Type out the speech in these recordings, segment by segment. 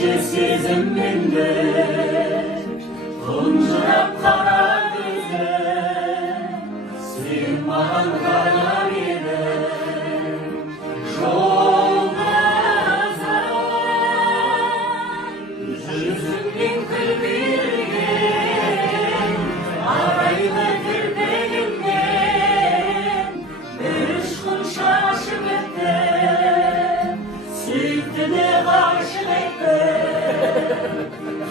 сезім менде тұнжырап қара көзі сен маған қарап едің жолдасым жүзіңнен күлген арайлы кірпігіңнен бір ұшқын шашып өтті сүйіктіні ғашық етті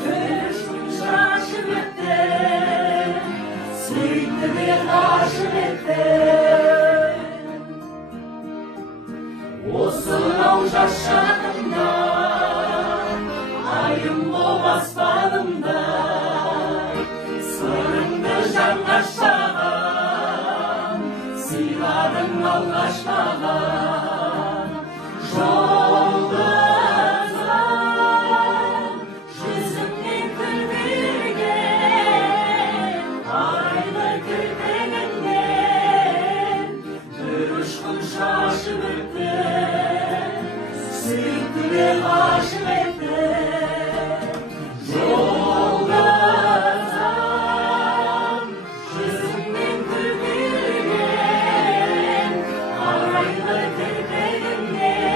бір ұшқын шашып өтті сүйіктіні ғашық етті осынау жас шағымда айым боп аспанымда сырыңды жанға шаған сыйладың алғаш маған жолдасым жүзіңнен күлген арайлы кірпігіңнен бір ұшқын шашып өтті сүйіктіге ғашық етті жолдасым жүзіңнен күлген арайлы кірпігіңнен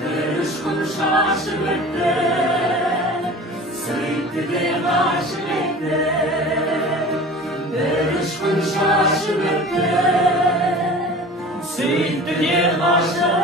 бір ұшқын шашып өтті сүйіктіге ғашық етті бір ұшқын шашып өтті сүйіктіге ғашық